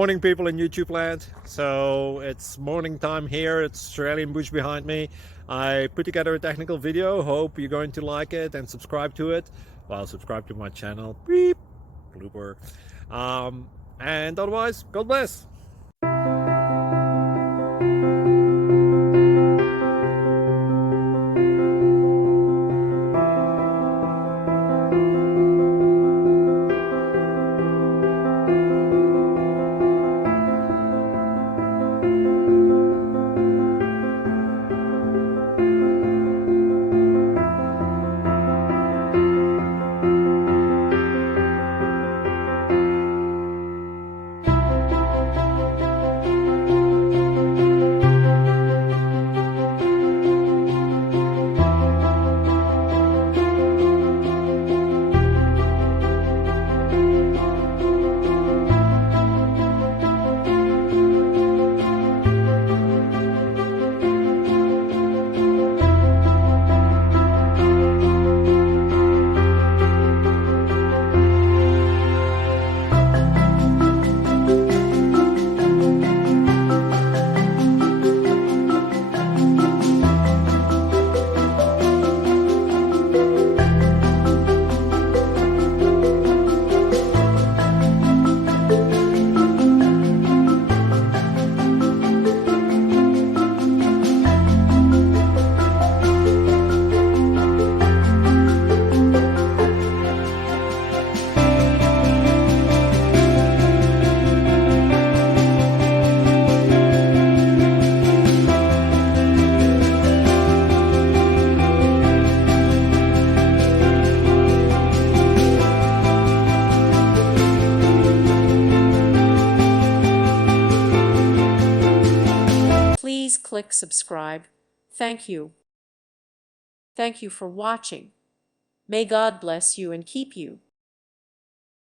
Morning, people in YouTube land. So it's morning time here. It's Australian bush behind me. I put together a technical video. Hope you're going to like it and subscribe to it. Well, subscribe to my channel. Beep. Blooper. And otherwise, God bless. Please click subscribe. Thank you. Thank you for watching. May God bless you and keep you.